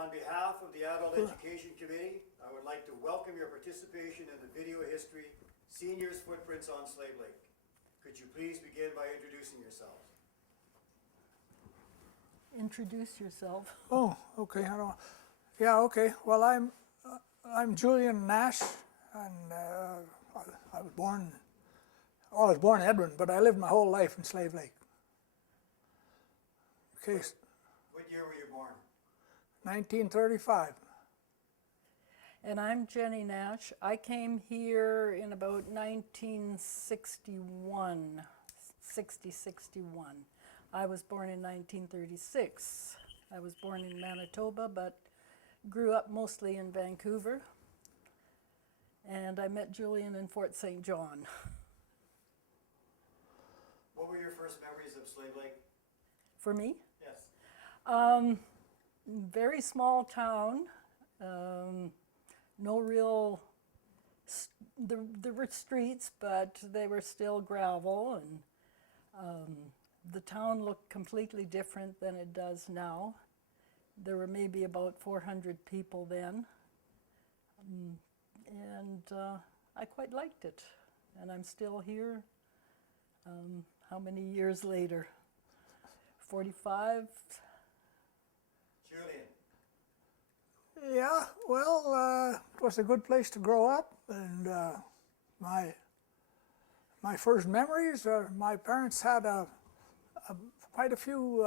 on behalf of the Adult Education Committee, I would like to welcome your participation in the video history, Seniors Footprints on Slave Lake. Could you please begin by introducing yourselves? Introduce yourself. Oh, okay. Yeah, okay. Well, I'm Julian Nash, and I was born in Edwin, but I lived my whole life in Slave Lake. Okay, What year were you born? 1935. And I'm Jenny Nash. I came here in about 1961, 61. I was born in 1936. I was born in Manitoba, but grew up mostly in Vancouver. And I met Julian in Fort St. John. What were your first memories of Slave Lake? For me, Yes. very small town. No real, there were streets, but they were still gravel, and the town looked completely different than it does now. There were maybe about 400 people then, and I quite liked it, and I'm still here. How many years later? 45. Julian. Yeah, well, it was a good place to grow up, and my first memories are my parents had quite a few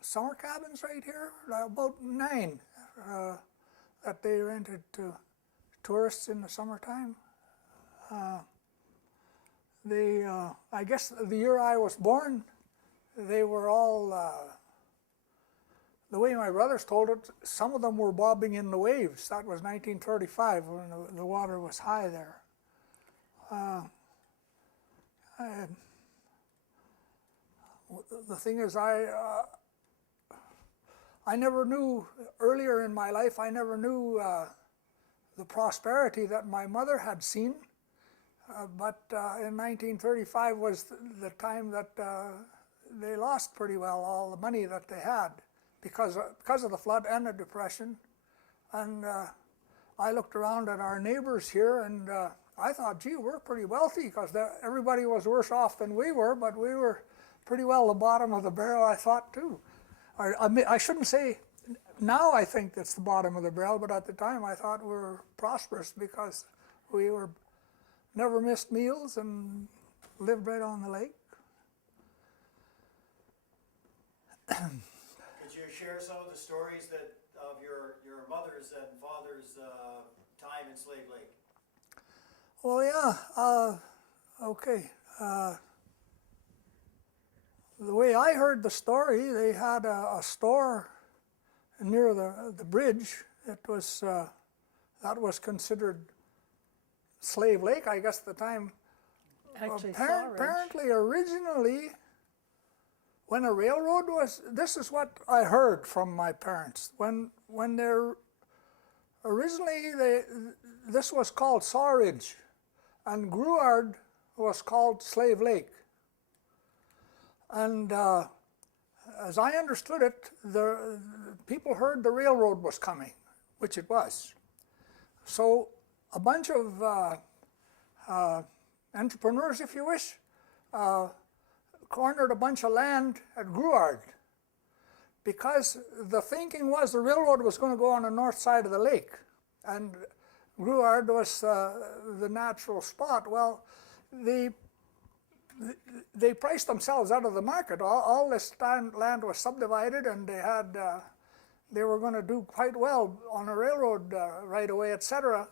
summer cabins right here, about 9 that they rented to tourists in the summertime. I guess the year I was born, they were all, the way my brothers told it, some of them were bobbing in the waves. That was 1935 when the water was high there. The thing is, I never knew, earlier in my life, I never knew the prosperity that my mother had seen. But in 1935 was the time that they lost pretty well all the money that they had because of the flood and the depression. And I looked around at our neighbors here, and I thought, gee, we're pretty wealthy because everybody was worse off than we were, but we were pretty well the bottom of the barrel, I thought, too. I shouldn't say, now I think that's the bottom of the barrel, but at the time I thought we were prosperous because we were never missed meals and lived right on the lake. Could you share some of the stories of your mother's and father's time in Slave Lake? Well, yeah, okay. The way I heard the story, they had a store near the bridge. It was that was considered Slave Lake, I guess, at the time. Actually, Apparently, originally, when a railroad was, this is what I heard from my parents. When they're originally, this was called Sawridge, and Gruard was called Slave Lake. And as I understood it, the people heard the railroad was coming, which it was. So a bunch of entrepreneurs, if you wish, cornered a bunch of land at Gruard because the thinking was the railroad was going to go on the north side of the lake, and Gruard was the natural spot. Well, they priced themselves out of the market. All this land was subdivided, and they were going to do quite well on a railroad right away, etc.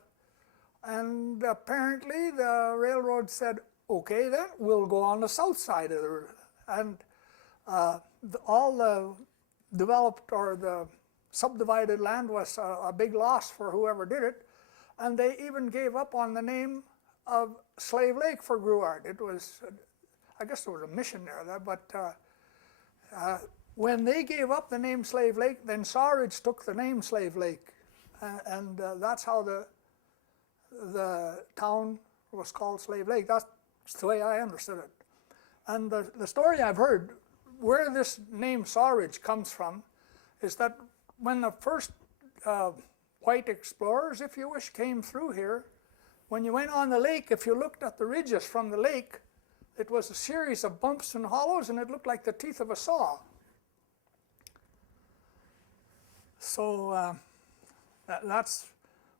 And apparently the railroad said, okay then, we'll go on the south side of the river. And all the developed or the subdivided land was a big loss for whoever did it. And they even gave up on the name of Slave Lake for Gruard. It was, I guess there was a mission there, but when they gave up the name Slave Lake, then Sawridge took the name Slave Lake. And that's how the town was called Slave Lake. That's the way I understood it. And the story I've heard, where this name Sawridge comes from, is that when the first white explorers, if you wish, came through here. When you went on the lake, if you looked at the ridges from the lake, it was a series of bumps and hollows, and it looked like the teeth of a saw. So that's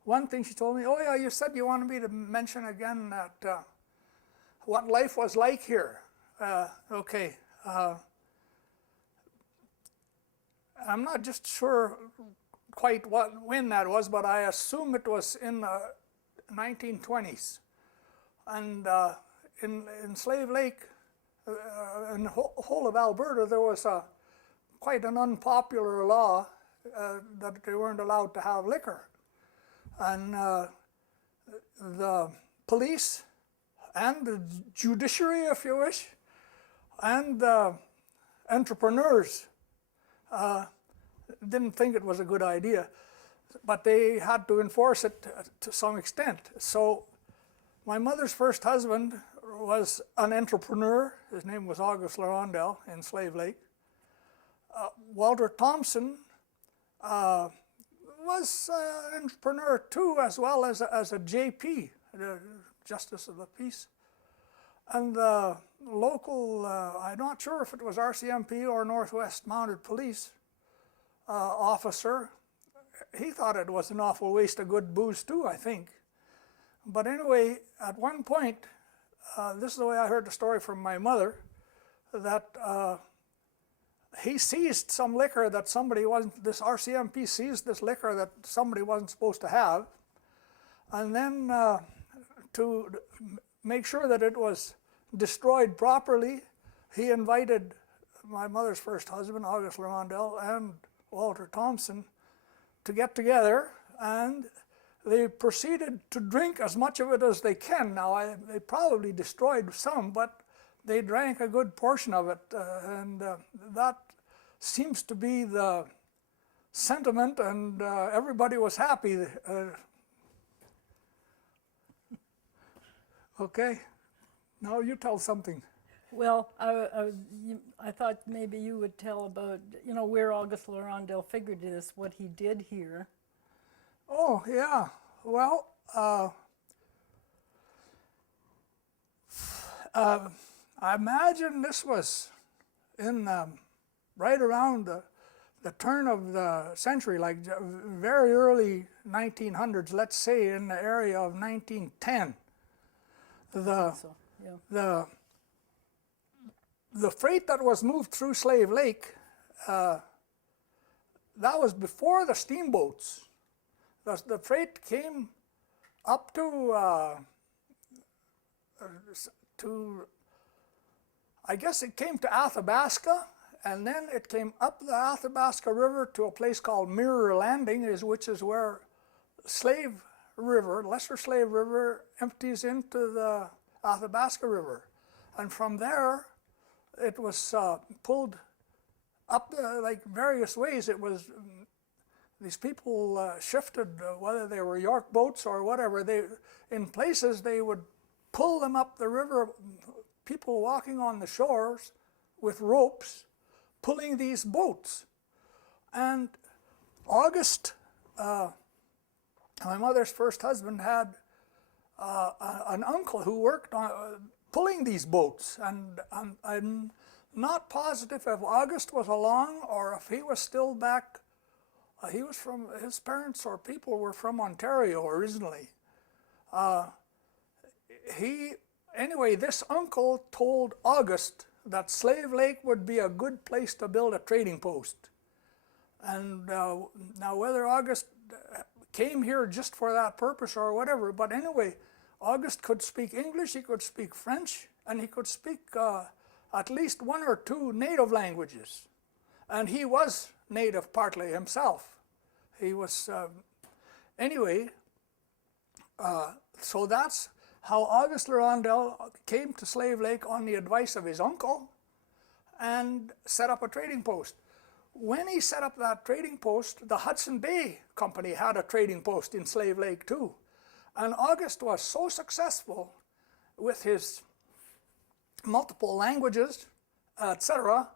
one thing she told me. Oh yeah, you said you wanted me to mention again that what life was like here. Okay. I'm not just sure quite when that was, but I assume it was in the 1920s. And in Slave Lake, in the whole of Alberta, there was quite an unpopular law that they weren't allowed to have liquor. And the police and the judiciary, if you wish, and the entrepreneurs didn't think it was a good idea, but they had to enforce it to some extent. So my mother's first husband was an entrepreneur. His name was August LaRonde in Slave Lake. Walter Thompson was an entrepreneur too, as well as a JP, the Justice of the Peace. And the local, I'm not sure if it was RCMP or Northwest Mounted Police officer, he thought it was an awful waste of good booze too, I think. But anyway, at one point, this is the way I heard the story from my mother, that he seized some liquor that somebody wasn't, this RCMP seized this liquor that somebody wasn't supposed to have, and then to make sure that it was destroyed properly, he invited my mother's first husband, August LaRonde, and Walter Thompson to get together, and they proceeded to drink as much of it as they can. Now, they probably destroyed some, but they drank a good portion of it, and that seems to be the sentiment, and everybody was happy. Okay, now you tell something. Well, I thought maybe you would tell about, where August LaRonde figured this, what he did here. Oh, yeah. Well, I imagine this was in right around the turn of the century, like very early 1900s, let's say in the area of 1910. The freight that was moved through Slave Lake, that was before the steamboats. The freight came up to, I guess it came to Athabasca, and then it came up the Athabasca River to a place called Mirror Landing, which is where Slave River, Lesser Slave River, empties into the Athabasca River. And from there, it was pulled up like various ways. It was, these people shifted, whether they were York boats or whatever, in places they would pull them up the river, people walking on the shores with ropes, pulling these boats. And August, my mother's first husband, had an uncle who worked on pulling these boats, and I'm not positive if August was along or if he was still back. He was from, his parents or people were from Ontario originally. Anyway, this uncle told August that Slave Lake would be a good place to build a trading post. And now whether August came here just for that purpose or whatever, but anyway, August could speak English, he could speak French, and he could speak at least one or two native languages. And he was native partly himself. He was, anyway, so that's how August LaRonde came to Slave Lake on the advice of his uncle and set up a trading post. When he set up that trading post, the Hudson Bay Company had a trading post in Slave Lake too. And August was so successful with his multiple languages, etc.,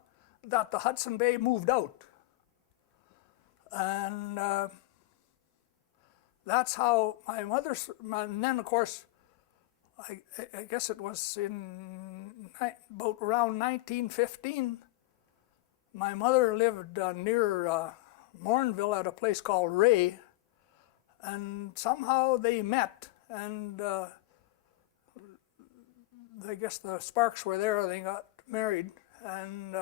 that the Hudson Bay moved out. And that's how my mother's, and then of course, I guess it was about around 1915, my mother lived near Morinville at a place called Ray, and somehow they met, and I guess the sparks were there, they got married, and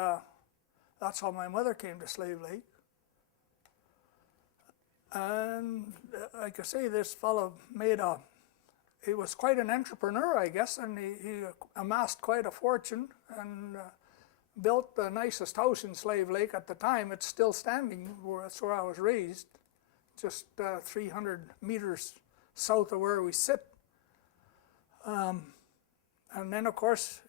that's how my mother came to Slave Lake. And like I say, this fellow he was quite an entrepreneur, I guess, and he amassed quite a fortune and built the nicest house in Slave Lake at the time. It's still standing, that's where I was raised, just 300 meters south of where we sit. And then, of course,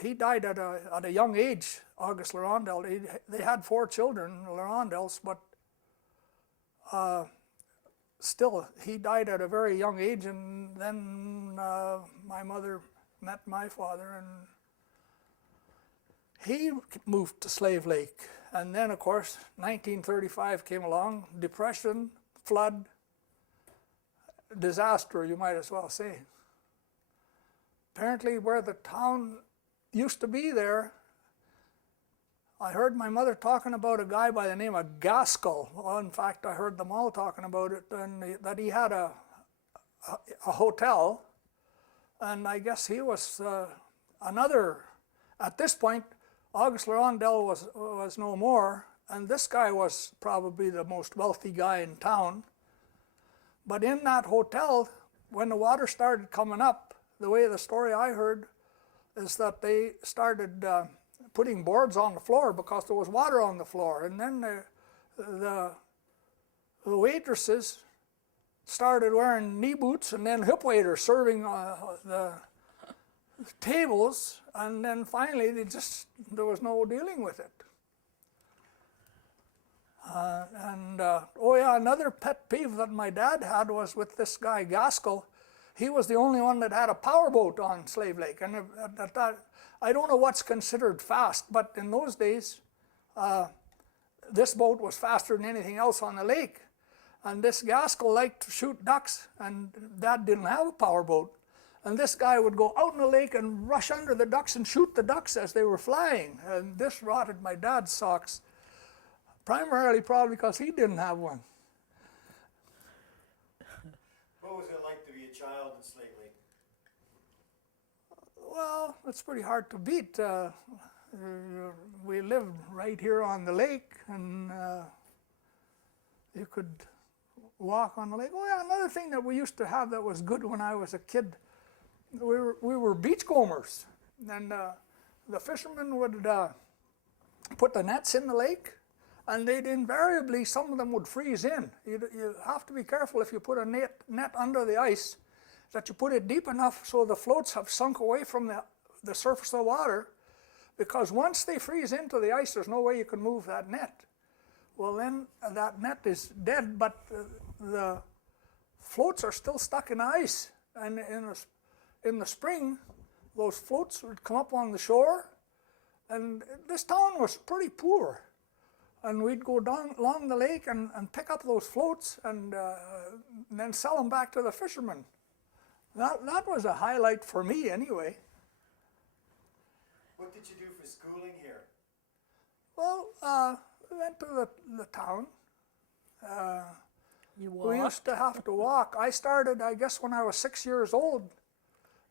he died at a young age, August LaRonde. They had 4 children, LaRondes, but still, he died at a very young age, and then my mother met my father, and he moved to Slave Lake. And then, of course, 1935 came along, depression, flood, disaster, you might as well say. Apparently, where the town used to be there, I heard my mother talking about a guy by the name of Gaskell. Well, in fact, I heard them all talking about it, and that he had a hotel, and I guess he was another. At this point, August LaRonde was no more, and this guy was probably the most wealthy guy in town. But in that hotel, when the water started coming up, the way the story I heard is that they started putting boards on the floor because there was water on the floor, and then the waitresses started wearing knee boots, and then hip waders serving the tables, and then finally there was no dealing with it. Oh yeah, another pet peeve that my dad had was with this guy Gaskell. He was the only one that had a powerboat on Slave Lake, and I don't know what's considered fast, but in those days, this boat was faster than anything else on the lake. And this Gaskell liked to shoot ducks, and Dad didn't have a powerboat. And this guy would go out in the lake and rush under the ducks and shoot the ducks as they were flying. And this rotted my dad's socks, primarily probably because he didn't have one. What was it like to be a child in Slave Lake? Well, it's pretty hard to beat. We lived right here on the lake, and you could walk on the lake. Oh yeah, another thing that we used to have that was good when I was a kid, we were beachcombers, and the fishermen would put the nets in the lake, and they'd invariably, some of them would freeze in. You have to be careful if you put a net under the ice, that you put it deep enough so the floats have sunk away from the surface of the water, because once they freeze into the ice, there's no way you can move that net. Well, then that net is dead, but the floats are still stuck in ice, and in the spring, those floats would come up on the shore, and this town was pretty poor. And we'd go down along the lake and pick up those floats and then sell them back to the fishermen. That was a highlight for me anyway. What did you do for schooling here? Well, we went to the town. You walked? We used to have to walk. I started, I guess, when I was 6 years old.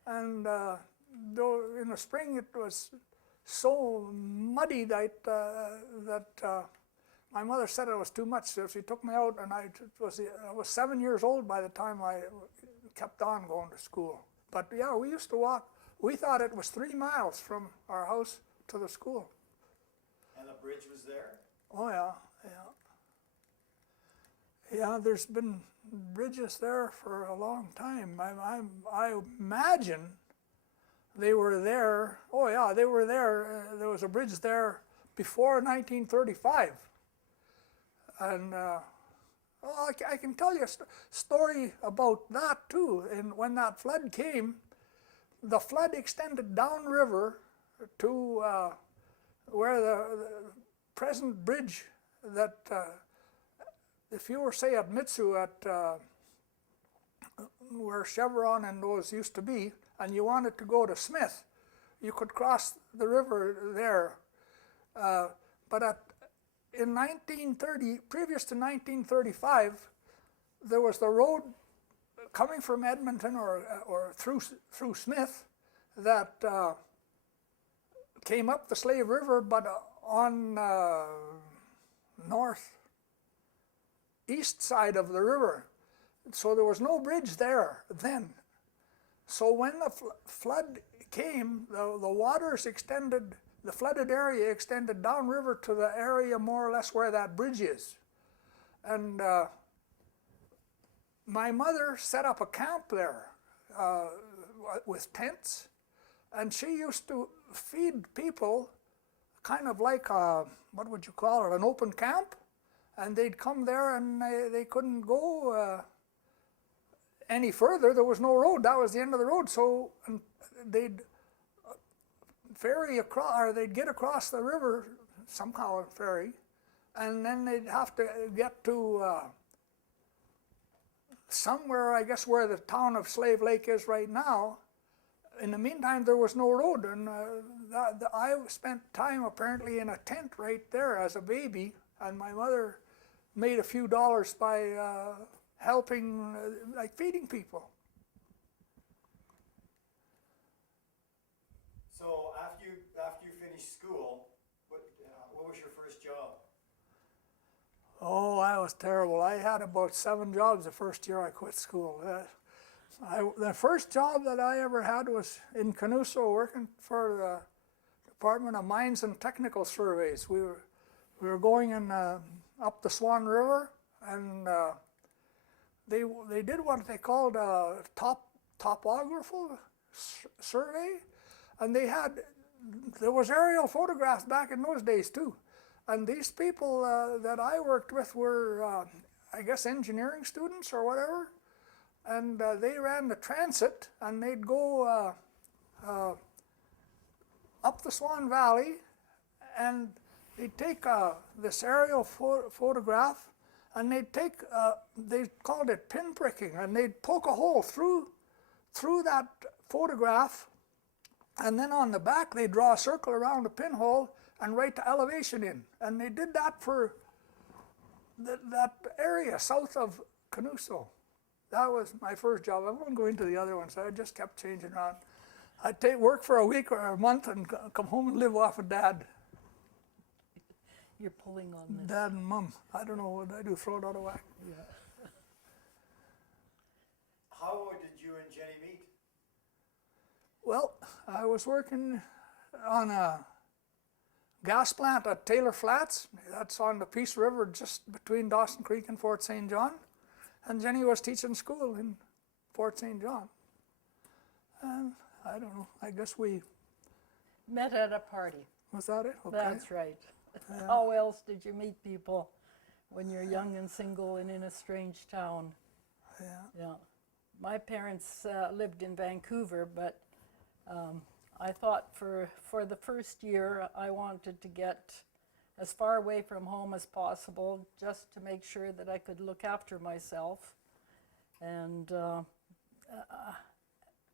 And though in the spring it was so muddy that my mother said it was too much, so she took me out, and I was 7 years old by the time I kept on going to school. But yeah, we used to walk. We thought it was 3 miles from our house to the school. And the bridge was there? Oh yeah, yeah. Yeah, there's been bridges there for a long time. I imagine they were there. Oh yeah, they were there. There was a bridge there before 1935. And well, I can tell you a story about that too. And when that flood came, the flood extended downriver to where the present bridge that, if you were, say, at Mitsu at where Chevron and those used to be, and you wanted to go to Smith, you could cross the river there. But in 1930, previous to 1935, there was the road coming from Edmonton or through Smith that came up the Slave River, but on northeast side of the river. So there was no bridge there then. So when the flood came, the waters extended, the flooded area extended downriver to the area more or less where that bridge is. And my mother set up a camp there with tents, and she used to feed people kind of like a, what would you call it, an open camp, and they'd come there and they couldn't go any further. There was no road. That was the end of the road. So they'd ferry across, or they'd get across the river somehow, a ferry, and then they'd have to get to somewhere, I guess, where the town of Slave Lake is right now. In the meantime, there was no road, and I spent time apparently in a tent right there as a baby, and my mother made a few dollars by helping, like feeding people. So after you finished school, what was your first job? Oh, I was terrible. I had about 7 jobs the first year I quit school. The first job that I ever had was in Canuso, working for the Department of Mines and Technical Surveys. We were going in up the Swan River, and they did what they called a topographical survey, and there was aerial photographs back in those days too. And these people that I worked with were, I guess, engineering students or whatever. And they ran the transit, and they'd go up the Swan Valley, and they'd take this aerial photograph, and they called it pinpricking, and they'd poke a hole through that photograph, and then on the back they'd draw a circle around the pinhole and write the elevation in. And they did that for that area south of Canuso. That was my first job. I won't go into the other ones. I just kept changing around. I'd work for a week or a month and come home and live off of Dad. You're pulling on this. Dad and Mom. I don't know what I do, throw it out of whack. Yeah. How did you and Jenny meet? Well, I was working on a gas plant at Taylor Flats. That's on the Peace River, just between Dawson Creek and Fort St. John. And Jenny was teaching school in Fort St. John. And I don't know, I guess we... Met at a party. Was that it? Okay. That's right. How else did you meet people when you're young and single and in a strange town? Yeah. Yeah. My parents lived in Vancouver, but I thought for the first year I wanted to get as far away from home as possible, just to make sure that I could look after myself. And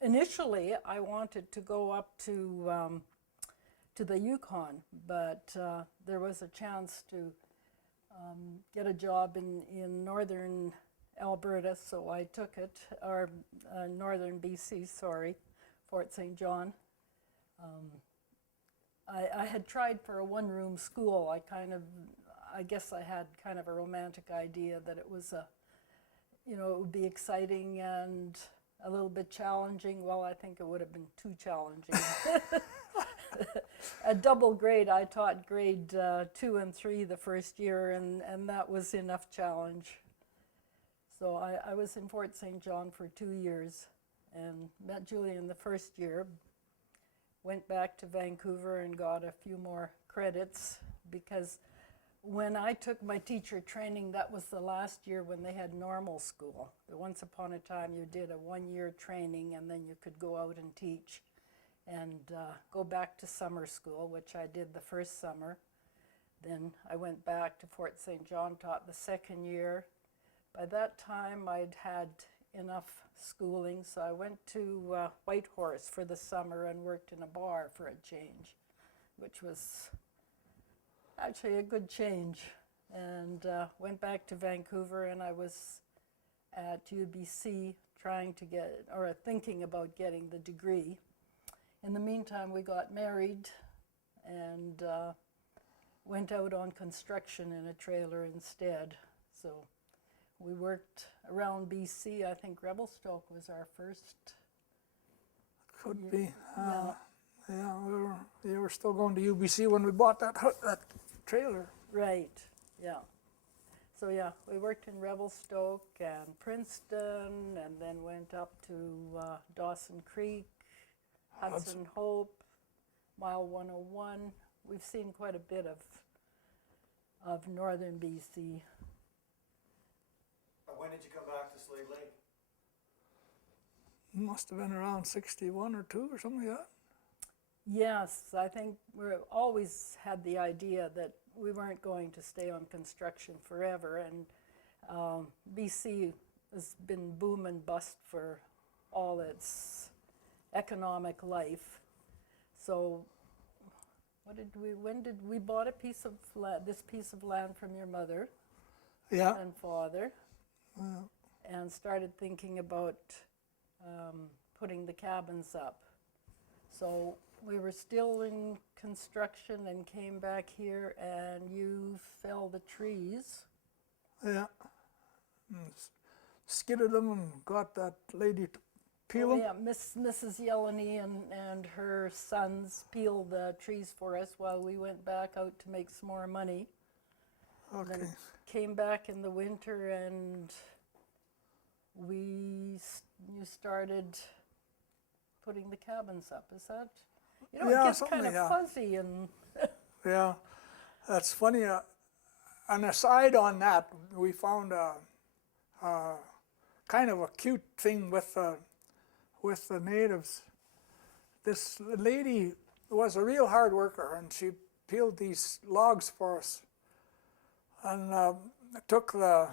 initially I wanted to go up to the Yukon, but there was a chance to get a job in northern Alberta, so I took it, or northern BC, sorry, Fort St. John. I had tried for a one-room school. I guess I had kind of a romantic idea that it was it would be exciting and a little bit challenging. Well, I think it would have been too challenging. A double grade, I taught grade 2 and 3 the first year, and that was enough challenge. So I was in Fort St. John for 2 years and met Julian the first year. Went back to Vancouver and got a few more credits, because when I took my teacher training, that was the last year when they had normal school. Once upon a time you did a 1-year training and then you could go out and teach and go back to summer school, which I did the first summer. Then I went back to Fort St. John, taught the second year. By that time I'd had enough schooling, so I went to Whitehorse for the summer and worked in a bar for a change, which was actually a good change. And went back to Vancouver, and I was at UBC trying to get, or thinking about getting the degree. In the meantime, we got married and went out on construction in a trailer instead. So we worked around BC. I think Revelstoke was our first. Could be. Yeah. Yeah, you were still going to UBC when we bought that trailer. Right, yeah. So yeah, we worked in Revelstoke and Princeton, and then went up to Dawson Creek, Hudson Hope, Mile 101. We've seen quite a bit of northern BC. When did you come back to Slave Lake? Must have been around 61 or 2 or something like that. Yes, I think we always had the idea that we weren't going to stay on construction forever, and BC has been boom and bust for all its economic life. So when did we bought a piece of this piece of land from your mother Yeah. and father, and started thinking about putting the cabins up. So we were still in construction and came back here, and you fell the trees. Yeah. And skidded them and got that lady to peel Oh, them. yeah, Mrs. Yeleny and her sons peeled the trees for us while we went back out to make some more money. Okay. Then came back in the winter, and you started putting the cabins up. Is that? Yeah, it gets something kind of like that. fuzzy and. Yeah, that's funny. An aside on that, we found a kind of a cute thing with the natives. This lady was a real hard worker, and she peeled these logs for us, and took the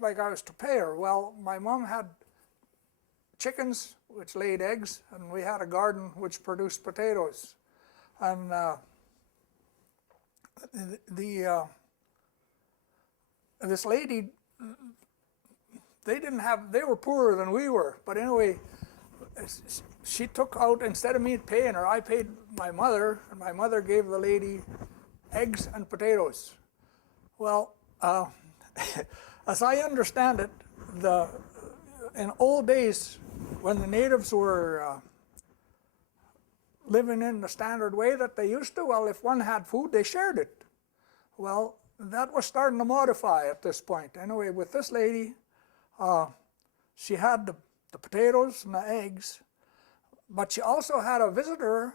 like I was to pay her. Well, my mom had chickens which laid eggs, and we had a garden which produced potatoes. And this lady, they were poorer than we were. But anyway, she took out, instead of me paying her, I paid my mother, and my mother gave the lady eggs and potatoes. Well, as I understand it, in old days, when the natives were living in the standard way that they used to, well, if one had food, they shared it. Well, that was starting to modify at this point. Anyway, with this lady, she had the potatoes and the eggs, but she also had a visitor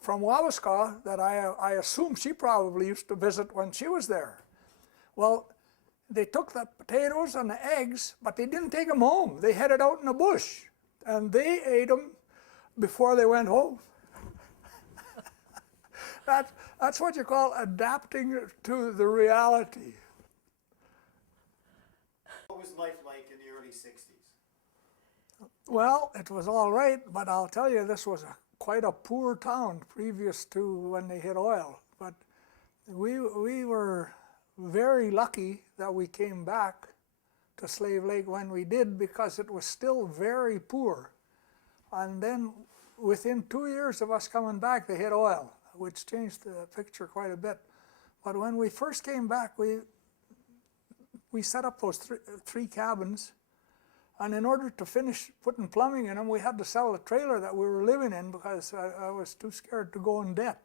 from Wabasca that I assume she probably used to visit when she was there. Well, they took the potatoes and the eggs, but they didn't take them home. They headed out in the bush, and they ate them before they went home. That's what you call adapting to the reality. What was life like in the early 60s? Well, it was all right, but I'll tell you, this was quite a poor town previous to when they hit oil. But we were very lucky that we came back to Slave Lake when we did, because it was still very poor. And then within 2 years of us coming back, they hit oil, which changed the picture quite a bit. But when we first came back, we set up those three cabins, and in order to finish putting plumbing in them, we had to sell the trailer that we were living in, because I was too scared to go in debt.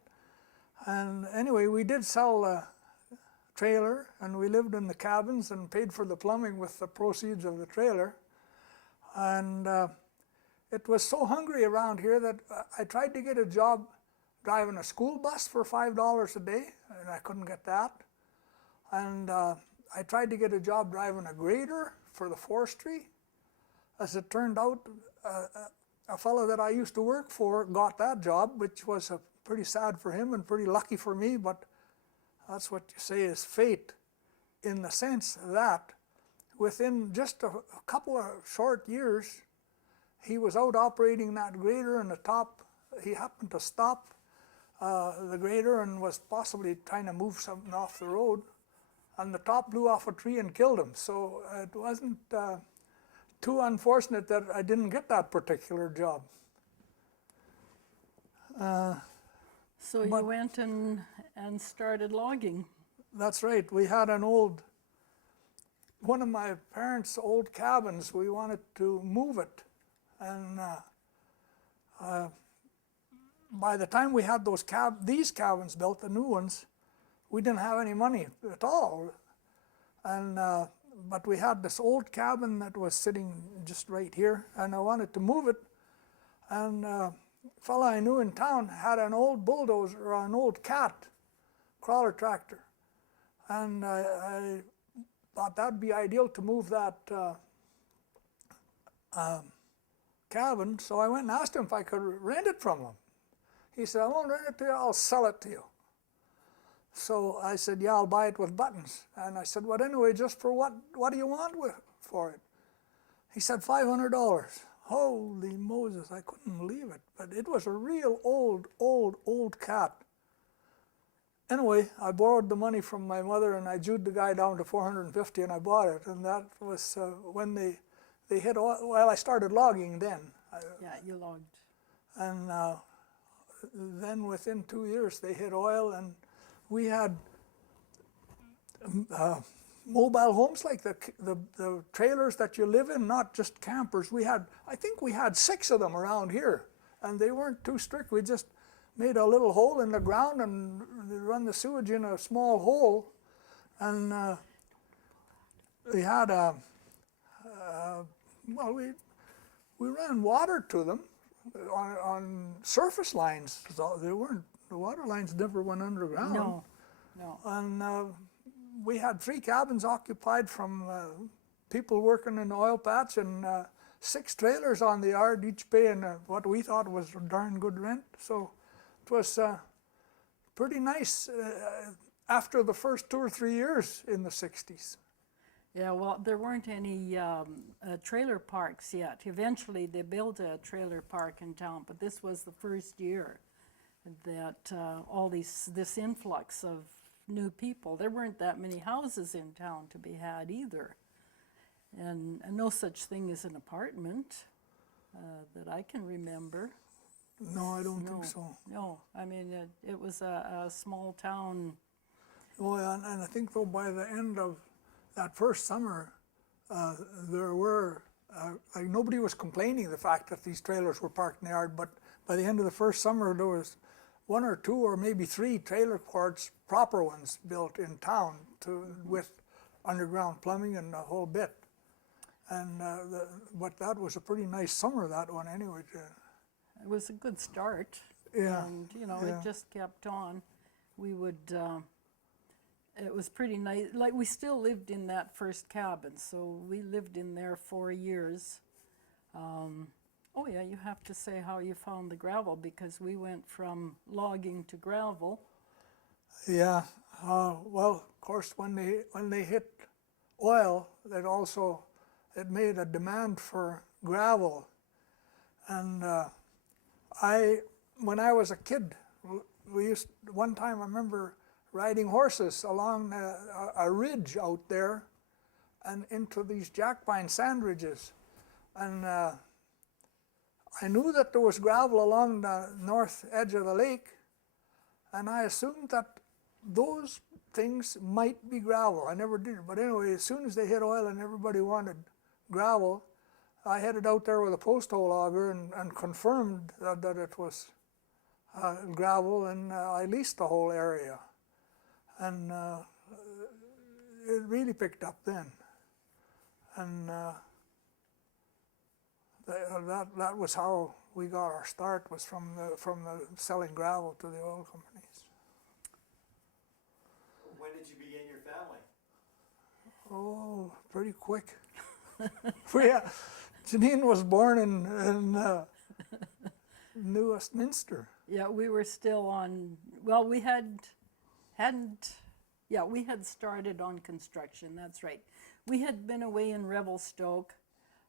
And anyway, we did sell the trailer, and we lived in the cabins and paid for the plumbing with the proceeds of the trailer. And it was so hungry around here that I tried to get a job driving a school bus for $5 a day, and I couldn't get that. And I tried to get a job driving a grader for the forestry. As it turned out, a fellow that I used to work for got that job, which was pretty sad for him and pretty lucky for me, but that's what you say is fate, in the sense that within just a couple of short years, he was out operating that grader, and the top, he happened to stop the grader and was possibly trying to move something off the road, and the top blew off a tree and killed him. So it wasn't too unfortunate that I didn't get that particular job. So you went and started logging. That's right. We had one of my parents' old cabins. We wanted to move it, and by the time we had these cabins built, the new ones, we didn't have any money at all. And but we had this old cabin that was sitting just right here, and I wanted to move it. And a fellow I knew in town had an old bulldozer, or an old cat crawler tractor, and I thought that'd be ideal to move that cabin. So I went and asked him if I could rent it from him. He said, "I won't rent it to you, I'll sell it to you." So I said, "Yeah, I'll buy it with buttons." And I said, "Well, anyway, just for what do you want for it?" He said, $500. Holy Moses, I couldn't believe it. But it was a real old cat. Anyway, I borrowed the money from my mother, and I jewed the guy down to $450, and I bought it. And that was when they hit oil. Well, I started logging then. Yeah, you logged. And then within 2 years, they hit oil, and we had mobile homes like the trailers that you live in, not just campers. I think we had 6 of them around here, and they weren't too strict. We just made a little hole in the ground and run the sewage in a small hole, and we had we ran water to them on surface lines. So the water lines never went underground. No. And we had 3 cabins occupied from people working in the oil patch, and 6 trailers on the yard, each paying what we thought was a darn good rent. So it was pretty nice after the first 2 or 3 years in the 60s. Yeah, well, there weren't any trailer parks yet. Eventually, they built a trailer park in town, but this was the first year that all this influx of new people. There weren't that many houses in town to be had either, and no such thing as an apartment that I can remember. No, I don't think so. No, I mean, it was a small town. Oh, and I think though by the end of that first summer, there were, like nobody was complaining the fact that these trailers were parked in the yard, but by the end of the first summer, there was 1 or 2 or maybe 3 trailer courts, proper ones, built in town with underground plumbing and the whole bit. And but that was a pretty nice summer, that one anyway. It was a good start. Yeah. And, yeah. it just kept on. We would, it was pretty nice. Like, we still lived in that first cabin, so we lived in there 4 years. Oh yeah, you have to say how you found the gravel, because we went from logging to gravel. Yeah, well, of course, when they hit oil, it made a demand for gravel. And when I was a kid, one time I remember riding horses along a ridge out there and into these jack pine sand ridges. And I knew that there was gravel along the north edge of the lake, and I assumed that those things might be gravel. I never did, but anyway, as soon as they hit oil and everybody wanted gravel, I headed out there with a post hole auger and confirmed that it was gravel, and I leased the whole area. And it really picked up then. And that was how we got our start, was from the selling gravel to the oil companies. When did you begin your family? Oh, pretty quick. Janine was born in New Westminster. Yeah, we were still on, well, we had started on construction, that's right. we had been away in Revelstoke,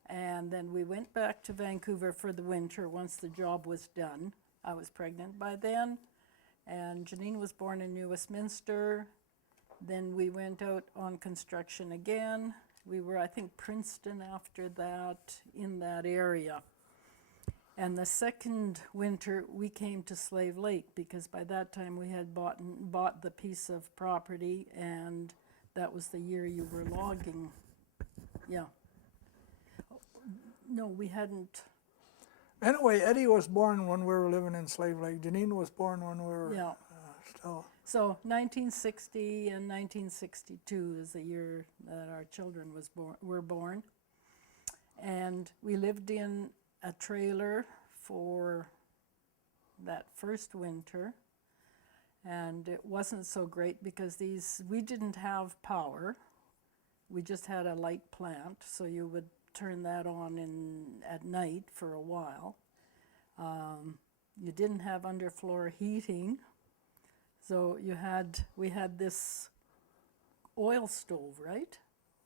and then we went back to Vancouver for the winter once the job was done. I was pregnant by then, and Janine was born in New Westminster. Then we went out on construction again. We were, I think, Princeton after that, in that area. And the second winter, we came to Slave Lake because by that time we had bought the piece of property, and that was the year you were logging. Yeah. No, we hadn't. Anyway, Eddie was born when we were living in Slave Lake. Janine was born when we were Yeah. still. So 1960 and 1962 is the year that our children were born. And we lived in a trailer for that first winter. And it wasn't so great because we didn't have power. We just had a light plant, so you would turn that on at night for a while. You didn't have underfloor heating, so we had this oil stove, right?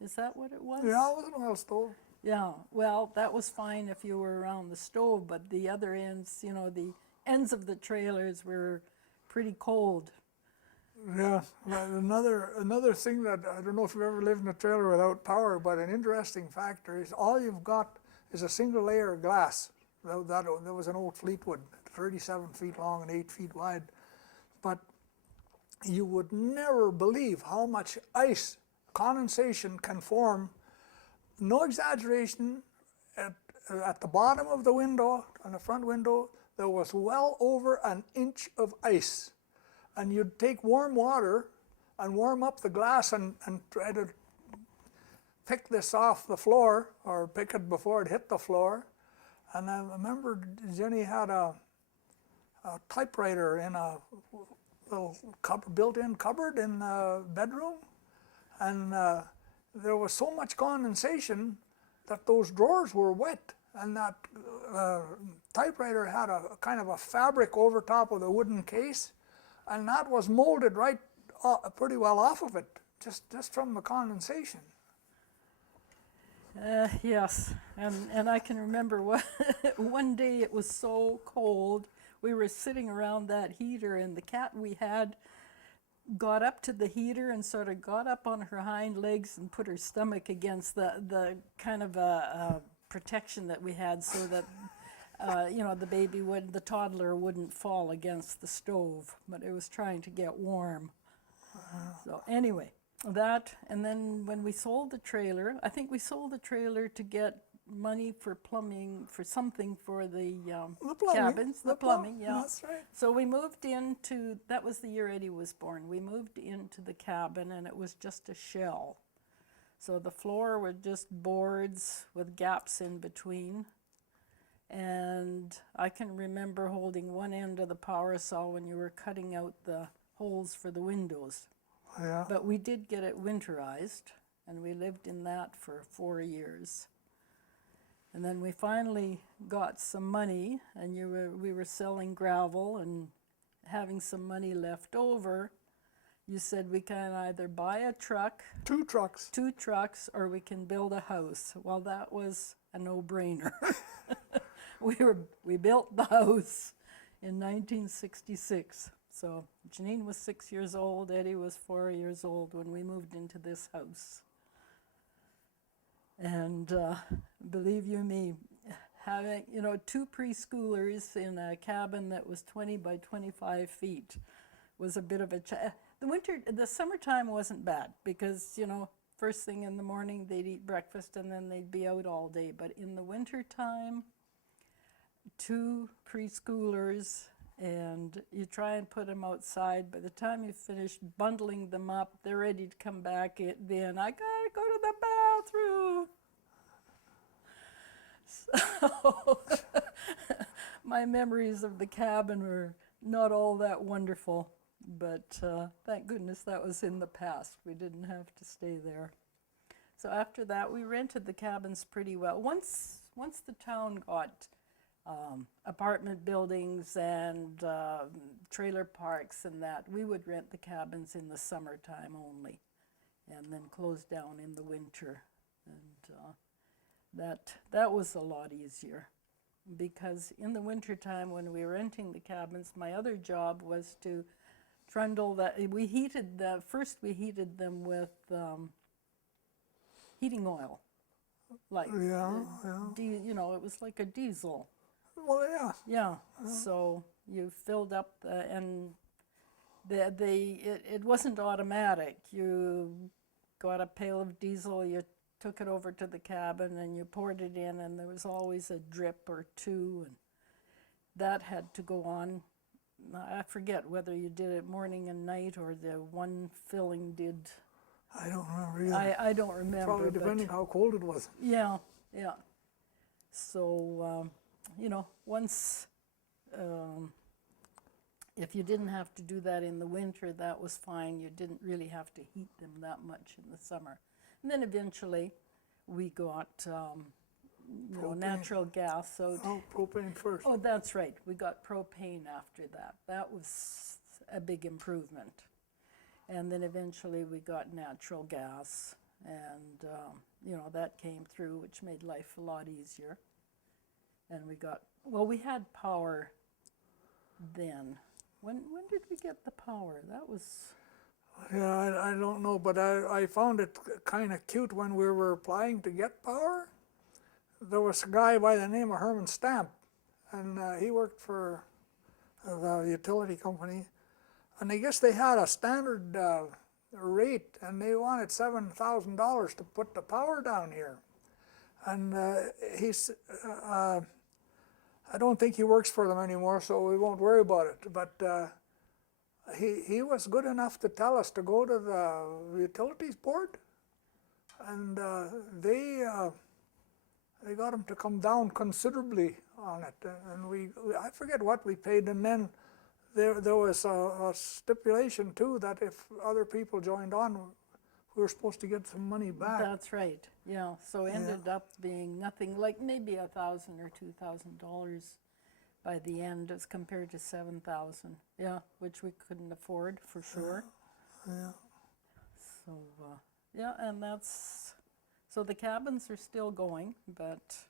Is that what it was? Yeah, it was an oil stove. Yeah, well, that was fine if you were around the stove, but the other ends, the ends of the trailers were pretty cold. Yeah, but another thing that I don't know if you've ever lived in a trailer without power, but an interesting factor is all you've got is a single layer of glass. That was an old Fleetwood, 37 feet long and 8 feet wide. But you would never believe how much ice condensation can form. No exaggeration, at the bottom of the window, on the front window, there was well over an inch of ice. And you'd take warm water and warm up the glass and try to pick this off the floor, or pick it before it hit the floor. And I remember Jenny had a typewriter in a little built-in cupboard in the bedroom. And there was so much condensation that those drawers were wet. And that typewriter had a kind of a fabric over top of the wooden case. And that was molded right pretty well off of it, just from the condensation. Yes, and I can remember one day it was so cold, we were sitting around that heater, and the cat we had got up to the heater and sort of got up on her hind legs and put her stomach against the kind of a protection that we had, so that the toddler wouldn't fall against the stove, but it was trying to get warm. So anyway, that, and then when we sold the trailer, I think we sold the trailer to get money for plumbing, for something for the cabins, the plumbing, yeah. That's right. So we moved into, that was the year Eddie was born, we moved into the cabin, and it was just a shell. So the floor were just boards with gaps in between. And I can remember holding one end of the power saw when you were cutting out the holes for the windows. Yeah. But we did get it winterized, and we lived in that for 4 years. And then we finally got some money, and we were selling gravel and having some money left over. You said we can either buy a truck, Two trucks. or we can build a house. Well, that was a no-brainer. We built the house in 1966. So Janine was 6 years old, Eddie was 4 years old when we moved into this house. And believe you me, having, two preschoolers in a cabin that was 20 by 25 feet was a bit of a the summertime wasn't bad because, first thing in the morning they'd eat breakfast and then they'd be out all day. But in the wintertime, 2 preschoolers, and you try and put them outside. By the time you finish bundling them up, they're ready to come back in. Then I gotta go to the bathroom. So my memories of the cabin were not all that wonderful, but thank goodness that was in the past. We didn't have to stay there. So after that, we rented the cabins pretty well. Once the town got apartment buildings and trailer parks and that, we would rent the cabins in the summertime only. and then closed down in the winter. And that was a lot easier, because in the wintertime when we were renting the cabins, my other job was to trundle that. We heated them with heating oil, like it was like a diesel. Well, yeah. Yeah. So you filled up and it wasn't automatic. You got a pail of diesel, you took it over to the cabin and you poured it in, and there was always a drip or two, and that had to go on. I forget whether you did it morning and night or the one filling did. I don't remember either. I don't remember. Probably depending how cold it was. Yeah. So, once, if you didn't have to do that in the winter, that was fine. You didn't really have to heat them that much in the summer. And then eventually we got, natural gas. So Propane first. Oh, that's right. We got propane after that. That was a big improvement. And then eventually we got natural gas, and that came through, which made life a lot easier. And we had power then. When did we get the power? That was... Yeah, I don't know, but I found it kind of cute when we were applying to get power. There was a guy by the name of Herman Stamp, and he worked for the utility company. And I guess they had a standard rate, and they wanted $7,000 to put the power down here. And I don't think he works for them anymore, so we won't worry about it. But he was good enough to tell us to go to the utilities board, and they got him to come down considerably on it. And I forget what we paid, and then there was a stipulation too that if other people joined on, we were supposed to get some money back. That's right. Yeah. So it ended up being nothing, like maybe $1,000 or $2,000 by the end, as compared to $7,000. Yeah, which we couldn't afford for sure. Yeah. So and so the cabins are still going, but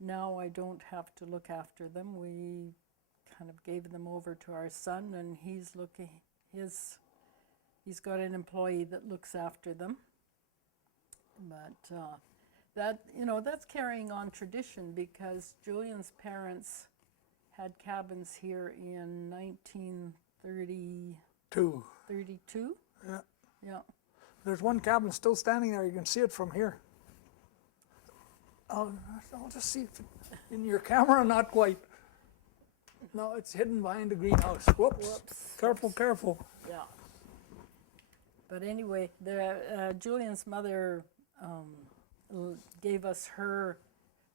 now I don't have to look after them. We kind of gave them over to our son, and he's got an employee that looks after them. But that's carrying on tradition, because Julian's parents had cabins here in 1932. 32? Yeah. Yeah. There's one cabin still standing there. You can see it from here. I'll just see if in your camera, not quite. No, it's hidden behind the greenhouse. Whoops. Careful, careful. Yeah. But anyway, Julian's mother gave us her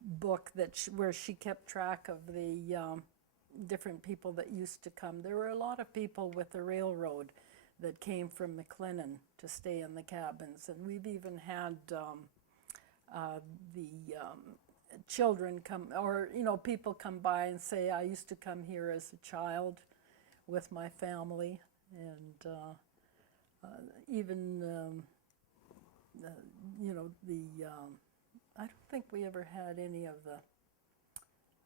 book where she kept track of the different people that used to come. There were a lot of people with the railroad that came from McLennan to stay in the cabins, and we've even had the children come, or people come by and say, I used to come here as a child with my family, and even I don't think we ever had any of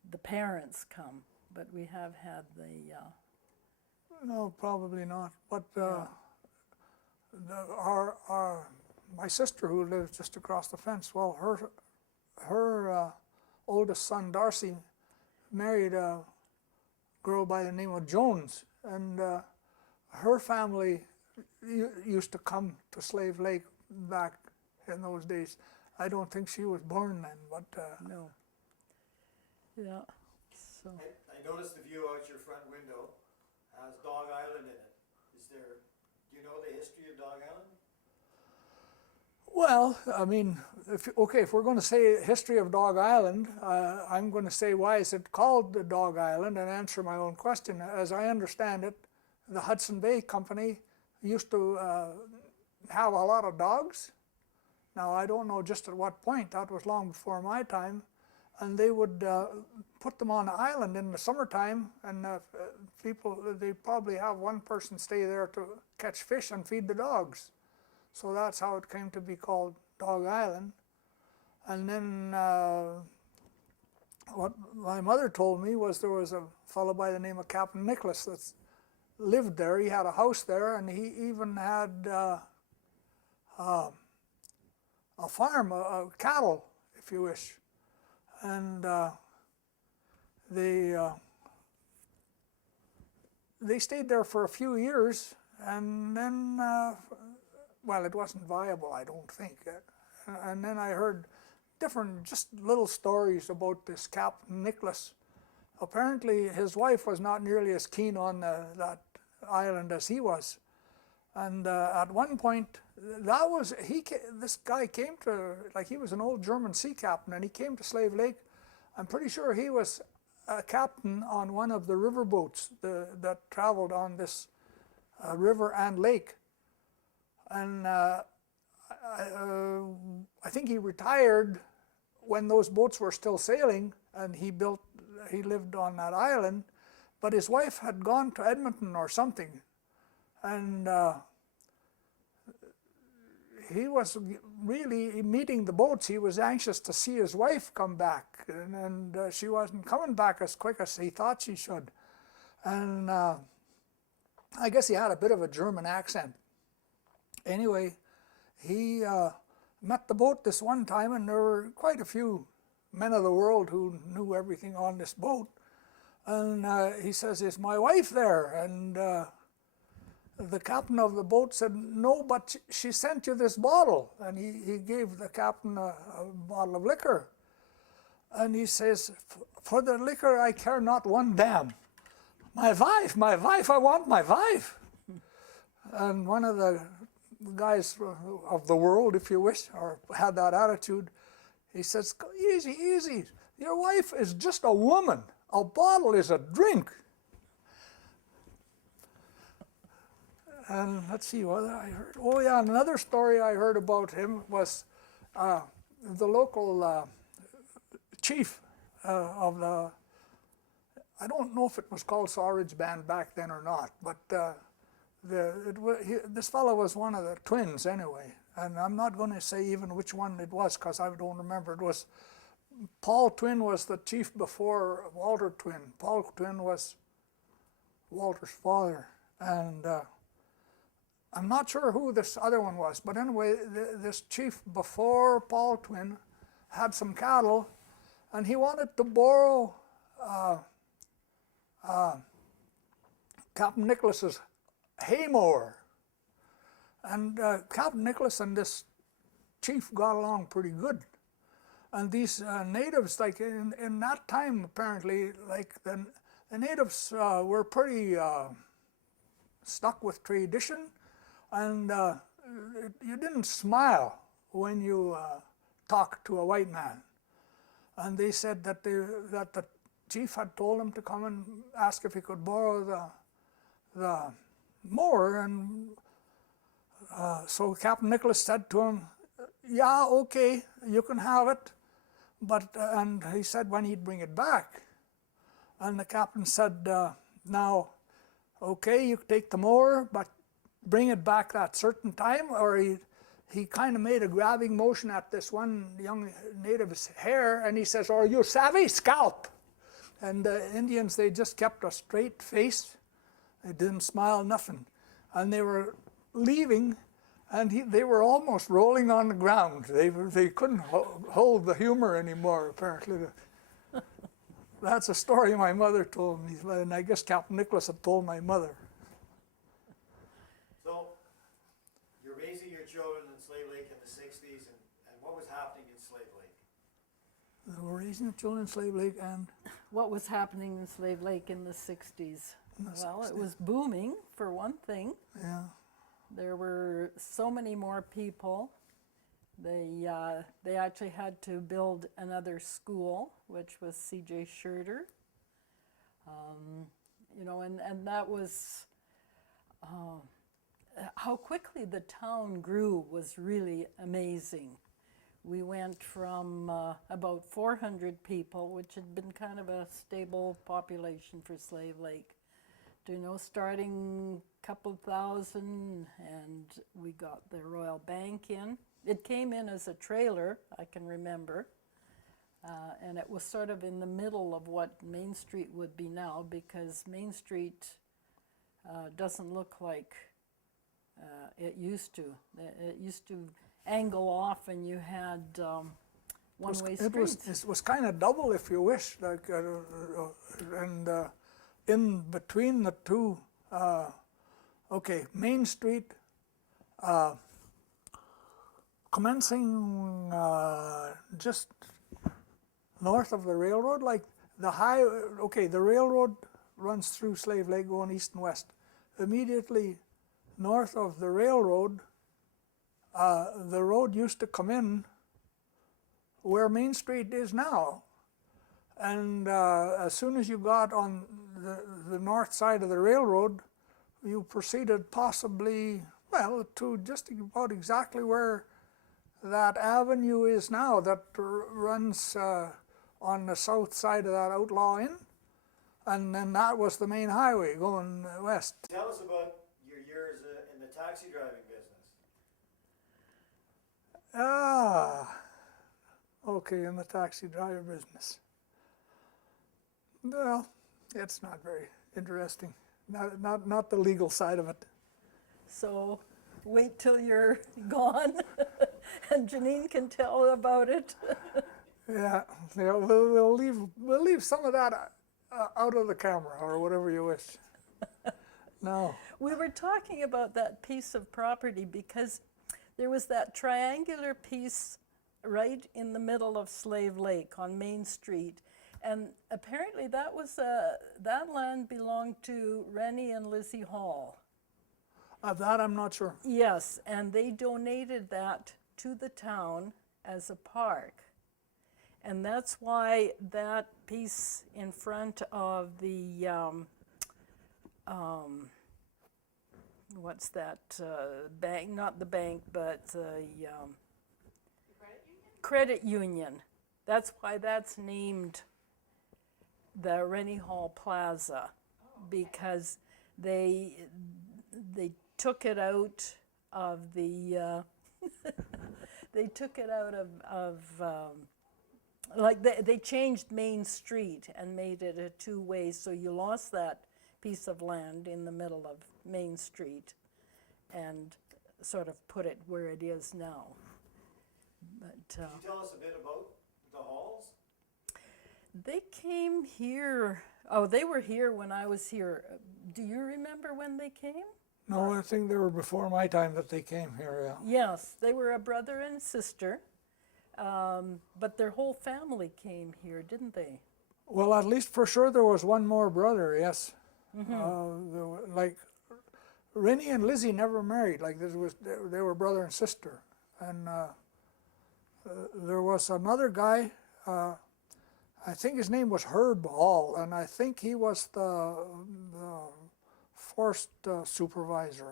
the parents come, but we have had the No, probably not. But my sister, who lives just across the fence, well, her oldest son, Darcy, married a girl by the name of Jones, and her family used to come to Slave Lake back in those days. I don't think she was born then, but... No. Yeah, so... I noticed the view out your front window has Dog Island in it. Do you know the history of Dog Island? Well, I mean, if we're going to say history of Dog Island, I'm going to say why is it called the Dog Island, and answer my own question. As I understand it, the Hudson Bay Company used to have a lot of dogs. Now, I don't know just at what point. That was long before my time. And they would put them on the island in the summertime, and they probably have one person stay there to catch fish and feed the dogs. So that's how it came to be called Dog Island. And then what my mother told me was there was a fellow by the name of Captain Nicholas that lived there. He had a house there, and he even had a farm, cattle, if you wish. And they stayed there for a few years, and then, well, it wasn't viable, I don't think. And then I heard different, just little stories about this Captain Nicholas. Apparently, his wife was not nearly as keen on that island as he was. And at one point, this guy came to, like, he was an old German sea captain, and he came to Slave Lake. I'm pretty sure he was a captain on one of the river boats that traveled on this river and lake. And I think he retired when those boats were still sailing, and he lived on that island, but his wife had gone to Edmonton or something, and he was really meeting the boats. He was anxious to see his wife come back, and she wasn't coming back as quick as he thought she should. And I guess he had a bit of a German accent. Anyway, he met the boat this one time, and there were quite a few men of the world who knew everything on this boat. And he says, "Is my wife there?" And the captain of the boat said, "No, but she sent you this bottle." And he gave the captain a bottle of liquor. And he says, "For the liquor I care not one damn. My wife, I want my wife." And one of the guys of the world, if you wish, or had that attitude, he says, "Easy, easy. Your wife is just a woman. A bottle is a drink." And let's see what I heard. Oh yeah, another story I heard about him was the local chief of the, I don't know if it was called Sawridge Band back then or not, but this fellow was one of the twins anyway. And I'm not going to say even which one it was, because I don't remember. It was Paul Twin was the chief before Walter Twin. Paul Twin was Walter's father. And I'm not sure who this other one was, but anyway, this chief before Paul Twin had some cattle, and he wanted to borrow Captain Nicholas's hay mower. And Captain Nicholas and this chief got along pretty good. And these natives, like in that time apparently, like the natives were pretty stuck with tradition, and you didn't smile when you talked to a white man. And they said that the chief had told him to come and ask if he could borrow the mower, and so Captain Nicholas said to him, "Yeah, okay, you can have it," but and he said when he'd bring it back. And the captain said, "Now, okay, you take the mower, but bring it back that certain time," or he kind of made a grabbing motion at this one young native's hair, and he says, "Or you savvy, scalp." And the Indians, they just kept a straight face. They didn't smile, nothing. And they were leaving, and they were almost rolling on the ground. They couldn't hold the humor anymore, apparently. That's a story my mother told me, and I guess Captain Nicholas had told my mother. So, you're raising your children in Slave Lake in the 60s, and what was happening in Slave Lake? They were raising the children in Slave Lake, and What was happening in Slave Lake in the 60s? Well, it was booming, for one thing. yeah, There were so many more people. They actually had to build another school, which was C.J. Schurter. You know, and that was how quickly the town grew was really amazing. We went from about 400 people, which had been kind of a stable population for Slave Lake, you know, starting a couple thousand, and we got the Royal Bank in. It came in as a trailer, I can remember, and it was sort of in the middle of what Main Street would be now, because Main Street doesn't look like it used to. It used to angle off, and you had one-way streets. It was kind of double, if you wish, like, and in between the two, okay, Main Street, commencing just north of the railroad, like the the railroad runs through Slave Lake going east and west. Immediately north of the railroad, the road used to come in where Main Street is now. And as soon as you got on the north side of the railroad, you proceeded possibly, well, to just about exactly where that avenue is now that runs on the south side of that Outlaw Inn. And then that was the main highway going west. Tell us about your years in the taxi driving business. Okay, in the taxi driver business. Well, it's not very interesting. Not the legal side of it. So wait till you're gone, and Janine can tell about it. Yeah, we'll leave some of that out of the camera, or whatever you wish. No. We were talking about that piece of property because there was that triangular piece right in the middle of Slave Lake on Main Street, and apparently that was that land belonged to Rennie and Lizzie Hall. Of that I'm not sure. Yes, and they donated that to the town as a park. And that's why that piece in front of the, what's that, bank, not the bank, but the credit union. That's why that's named the Rennie Hall Plaza, because they took it out of the, they took it out of like they changed Main Street and made it a two-way, so you lost that piece of land in the middle of Main Street and sort of put it where it is now. But Could you tell us a bit about the Halls? they came here, oh, they were here when I was here. Do you remember when they came? No, I think they were before my time that they came here, yeah. Yes, they were a brother and sister. But their whole family came here, didn't they? Well, at least for sure there was one more brother, yes. Like, Rennie and Lizzie never married, like they were brother and sister. And there was another guy, I think his name was Herb Hall, and I think he was the forest supervisor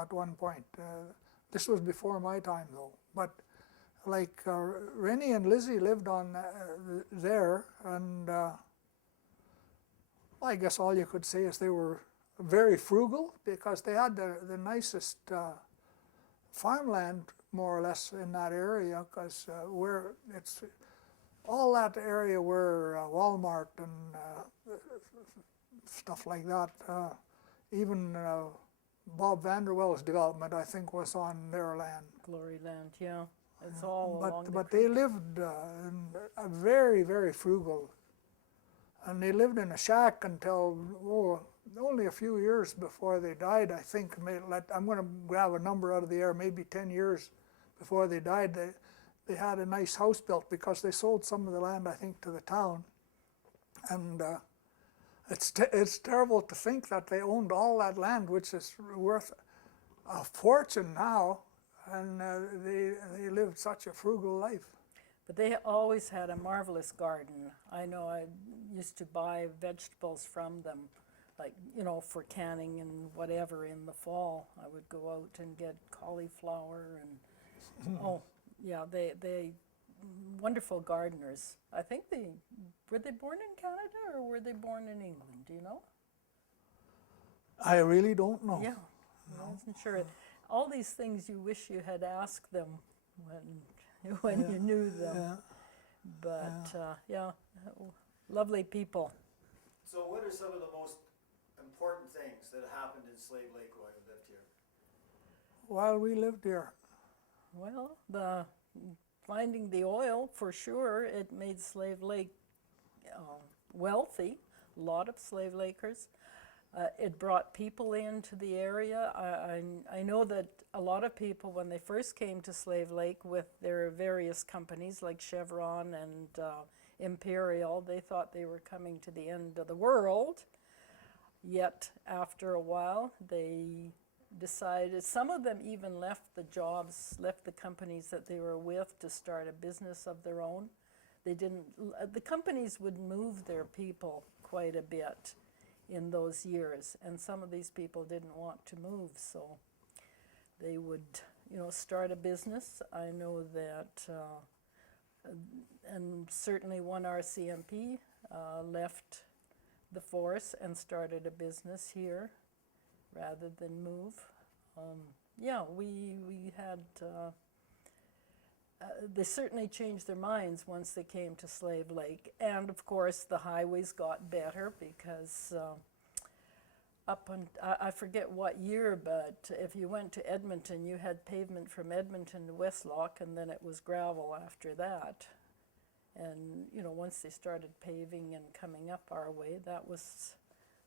at one point. This was before my time though, but like Rennie and Lizzie lived on there, and I guess all you could say is they were very frugal, because they had the nicest farmland more or less in that area, because where it's all that area where Walmart and stuff like that, even Bob Vanderwell's development, I think, was on their land. Glory Land, yeah. It's all along the But creek. they lived a very, very frugal. And they lived in a shack until, only a few years before they died, I think. I'm going to grab a number out of the air, maybe 10 years before they died. They had a nice house built, because they sold some of the land, I think, to the town. And it's terrible to think that they owned all that land, which is worth a fortune now. And they lived such a frugal life. But they always had a marvelous garden. I know I used to buy vegetables from them, like, you know, for canning and whatever in the fall. I would go out and get cauliflower and, oh, yeah, they wonderful gardeners. I think were they born in Canada or were they born in England, do you know? I really don't know. Yeah, I wasn't sure. All these things you wish you had asked them when you knew them. Yeah. But yeah, lovely people. So what are some of the most important things that happened in Slave Lake while you lived here? While we lived here, Well, the finding the oil for sure, it made Slave Lake wealthy. A lot of Slave Lakers. It brought people into the area. I know that a lot of people, when they first came to Slave Lake with their various companies like Chevron and Imperial, they thought they were coming to the end of the world. Yet after a while, they decided, some of them even left the jobs, left the companies that they were with to start a business of their own. They didn't, the companies would move their people quite a bit in those years, and some of these people didn't want to move, so they would, start a business. I know that, and certainly one RCMP left the force and started a business here rather than move. Yeah, we had, they certainly changed their minds once they came to Slave Lake. And of course, the highways got better because I forget what year, but if you went to Edmonton, you had pavement from Edmonton to Westlock, and then it was gravel after that. And, once they started paving and coming up our way, that was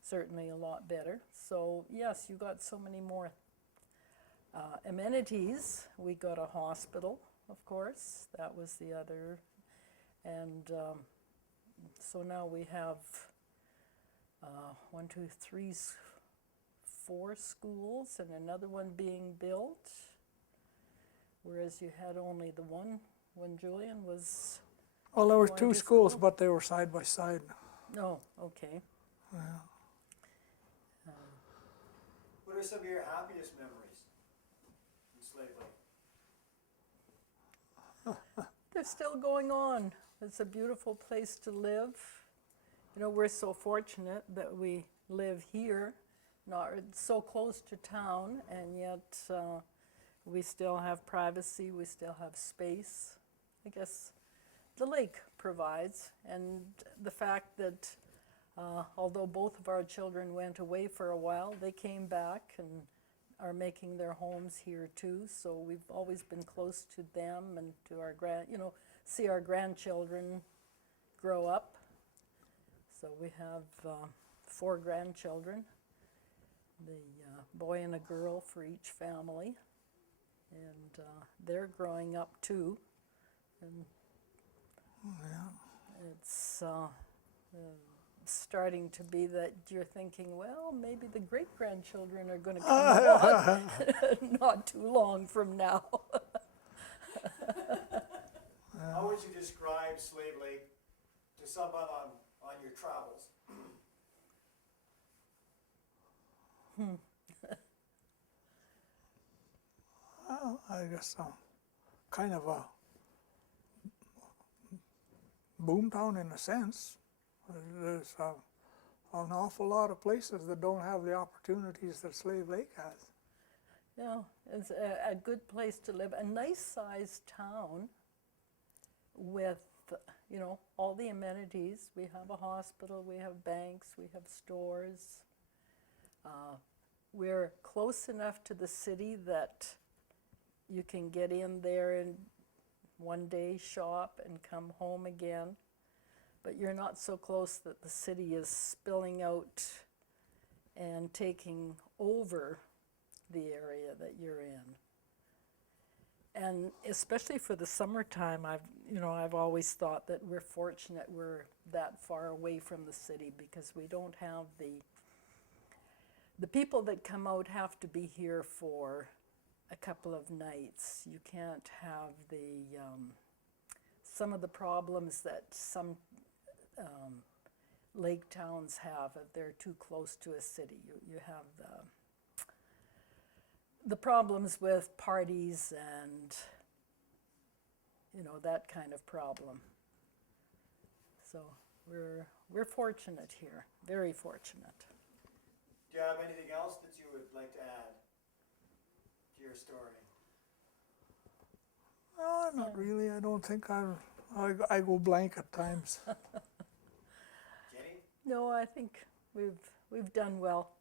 certainly a lot better. So, yes, you got so many more amenities. We got a hospital, of course. That was the other. And so now we have 4 schools and another one being built, whereas you had only the one when Julian was... well, there were Going 2 to schools, school? but they were side by side. Oh, okay. What are some of your happiest memories in Slave Lake? They're still going on. It's a beautiful place to live. We're so fortunate that we live here, not so close to town, and yet we still have privacy, we still have space. I guess the lake provides, and the fact that although both of our children went away for a while, they came back and are making their homes here too, so we've always been close to them and to our see our grandchildren grow up. So we have 4 grandchildren, the boy and a girl for each family, and they're growing up too. And it's starting to be that you're thinking, well, maybe the great-grandchildren are going to come along not too long from now. How would you describe Slave Lake to someone on your travels? Well, I guess kind of a boomtown in a sense. There's an awful lot of places that don't have the opportunities that Slave Lake has. Yeah, it's a good place to live, a nice-sized town with, all the amenities. We have a hospital, we have banks, we have stores. We're close enough to the city that you can get in there and one day shop and come home again. But you're not so close that the city is spilling out and taking over the area that you're in. And especially for the summertime, I've always thought that we're fortunate we're that far away from the city, because we don't have the people that come out have to be here for a couple of nights. You can't have some of the problems that some lake towns have if they're too close to a city. You have the problems with parties and that kind of problem. So we're fortunate here, very fortunate. Do you have anything else that you would like to add to your story? Not really. I don't think I go blank at times. Jenny? No, I think we've done well.